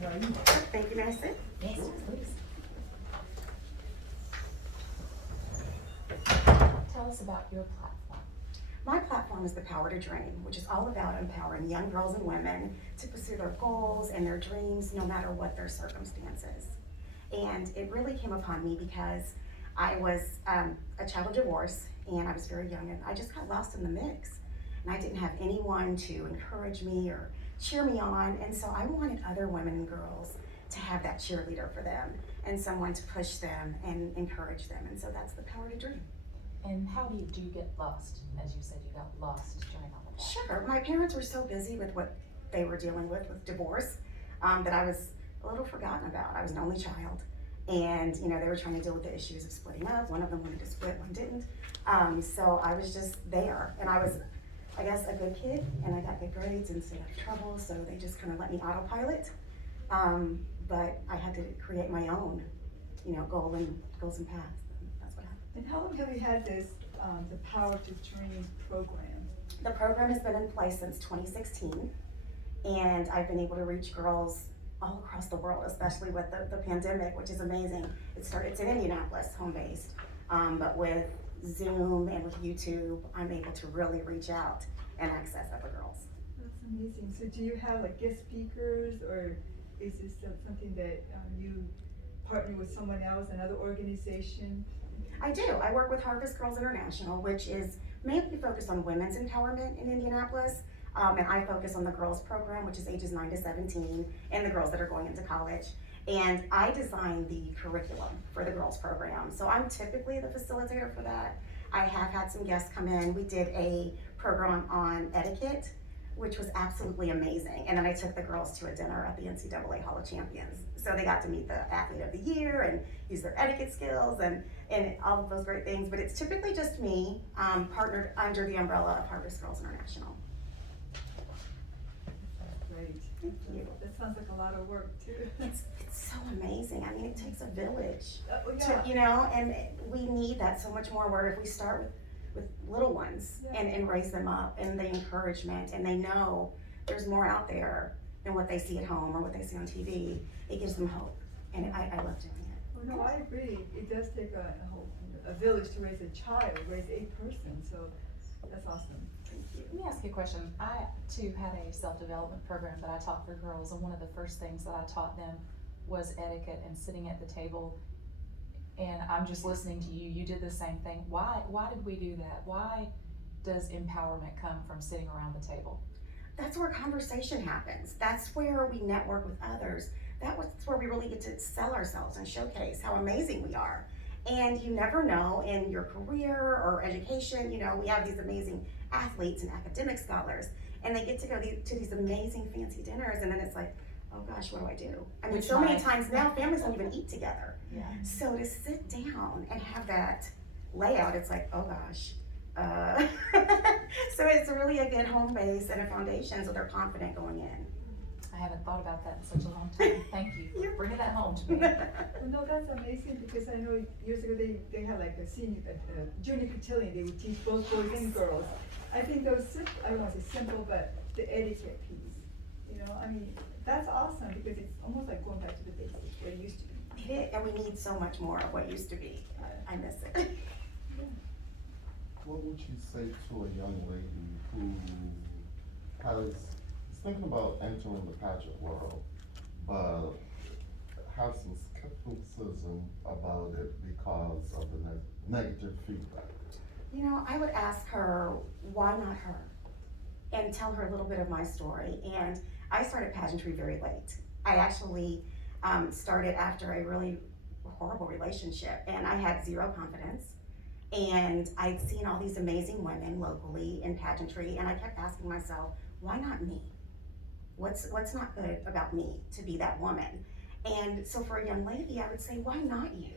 How are you? Thank you, may I sit? Yes, please. Tell us about your platform. My platform is The Power to Dream, which is all about empowering young girls and women to pursue their goals and their dreams no matter what their circumstances. And it really came upon me because I was a child of divorce and I was very young and I just got lost in the mix. And I didn't have anyone to encourage me or cheer me on. And so I wanted other women and girls to have that cheerleader for them and someone to push them and encourage them. And so that's The Power to Dream. And how do you get lost? As you said, you got lost during all of that. Sure. My parents were so busy with what they were dealing with divorce, that I was a little forgotten about. I was an only child. And, they were trying to deal with the issues of splitting up. One of them wanted to split, one didn't. So I was just there. And I was, I guess, a good kid. And I got good grades and stayed out of trouble. So they just kind of let me autopilot. But I had to create my own, goals and paths. That's what happened. And how long have you had this, the Power to Dream program? The program has been in place since 2016, and I've been able to reach girls all across the world, especially with the pandemic, which is amazing. It's in Indianapolis, home-based, but with Zoom and with YouTube, I'm able to really reach out and access other girls. That's amazing. So do you have like guest speakers, or is this something that you partner with someone else, another organization? I do. I work with Harvest Girls International, which is mainly focused on women's empowerment in Indianapolis. And I focus on the girls program, which is ages 9 to 17, and the girls that are going into college. And I design the curriculum for the girls program. So I'm typically the facilitator for that. I have had some guests come in. We did a program on etiquette, which was absolutely amazing. And then I took the girls to a dinner at the NCAA Hall of Champions. So they got to meet the athlete of the year and use their etiquette skills and all of those great things. But it's typically just me, partnered under the umbrella of Harvest Girls International. Great. Thank you. That sounds like a lot of work too. It's so amazing. I mean, it takes a village Yeah. and we need that so much more, where if we start with little ones and raise them up and the encouragement, and they know there's more out there than what they see at home or what they see on TV, it gives them hope. And I love doing it. Well, no, I agree. It does take a village to raise a child, raise a person. So that's awesome. Thank you. Let me ask you a question. I too had a self-development program that I taught for girls, and one of the first things that I taught them was etiquette and sitting at the table. And I'm just listening to you. You did the same thing. Why did we do that? Why does empowerment come from sitting around the table? That's where conversation happens. That's where we network with others. That's where we really get to sell ourselves and showcase how amazing we are. And you never know in your career or education, we have these amazing athletes and academic scholars, and they get to go to these amazing fancy dinners, and then it's like, oh gosh, what do I do? I mean, so many times now families don't even eat together. Yeah. So to sit down and have that layout, it's like, oh gosh. So it's really a good home base and a foundation, so they're confident going in. I haven't thought about that in such a long time. Thank you for bringing that home to me. Well, no, that's amazing, because I know years ago they had like a junior cotillion. They would teach both boys and girls. I think those, I don't want to say simple, but the etiquette piece, I mean, that's awesome, because it's almost like going back to the basics, what it used to be. It is, and we need so much more of what used to be. I miss it. What would you say to a young lady who is thinking about entering the pageant world, but has some skepticism about it because of the negative feedback? I would ask her, why not her? And tell her a little bit of my story. And I started pageantry very late. I actually started after a really horrible relationship, and I had zero confidence. And I'd seen all these amazing women locally in pageantry, and I kept asking myself, why not me? What's not good about me to be that woman? And so for a young lady, I would say, why not you?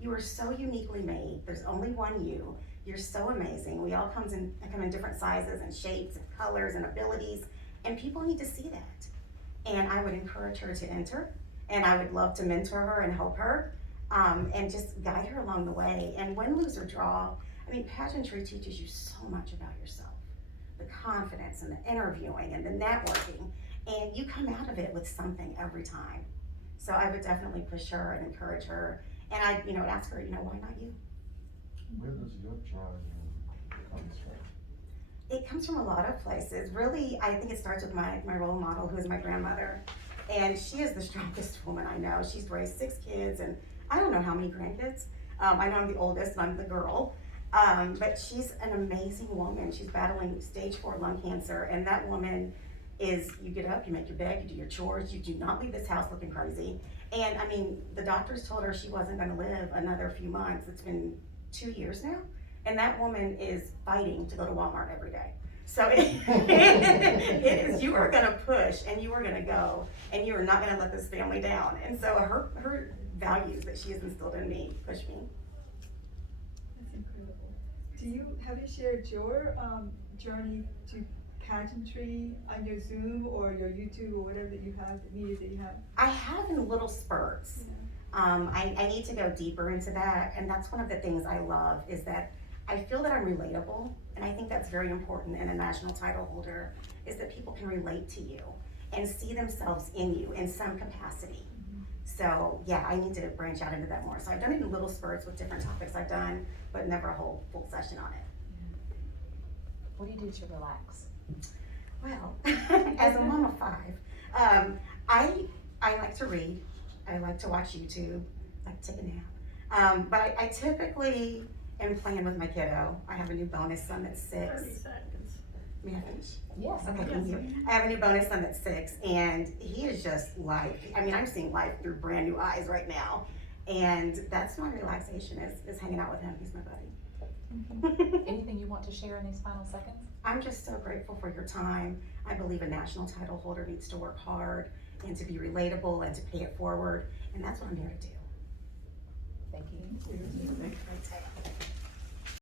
You are so uniquely made. There's only one you. You're so amazing. We all come in different sizes and shapes and colors and abilities, and people need to see that. And I would encourage her to enter, and I would love to mentor her and help her, and just guide her along the way. And win, lose, or draw, I mean, pageantry teaches you so much about yourself. The confidence and the interviewing and the networking. and you come out of it with something every time. So I would definitely push her and encourage her, and I, would ask her, why not you? Where does your drive comes from? It comes from a lot of places. Really, I think it starts with my role model, who is my grandmother. And she is the strongest woman I know. She's raised 6 kids and I don't know how many grandkids. I know I'm the oldest and I'm the girl. But she's an amazing woman. She's battling stage 4 lung cancer. And that woman is, you get up, you make your bed, you do your chores, you do not leave this house looking crazy. And I mean, the doctors told her she wasn't gonna live another few months. It's been 2 years now. And that woman is fighting to go to Walmart every day. So it is, you are gonna push and you are gonna go and you are not gonna let this family down. And so her values that she has instilled in me push me. That's incredible. Have you shared your journey to pageantry on your Zoom or your YouTube or whatever that you have, the media that you have? I have in little spurts. I need to go deeper into that, and that's one of the things I love is that I feel that I'm relatable, and I think that's very important in a national title holder, is that people can relate to you and see themselves in you in some capacity. So yeah, I need to branch out into that more. So I've done it in little spurts with different topics I've done, but never a whole full session on it. What do you do to relax? Well, as a mom of 5, I like to read. I like to watch YouTube. I like to take a nap. But I typically am playing with my kiddo. I have a new bonus son that's 6. 30 seconds. May I finish? Yes. Okay, thank you. I have a new bonus son that's 6, and he is just life. I mean, I'm seeing life through brand new eyes right now. And that's my relaxation is hanging out with him. He's my buddy. Anything you want to share in these final seconds? I'm just so grateful for your time. I believe a national title holder needs to work hard and to be relatable and to pay it forward. And that's what I'm here to do.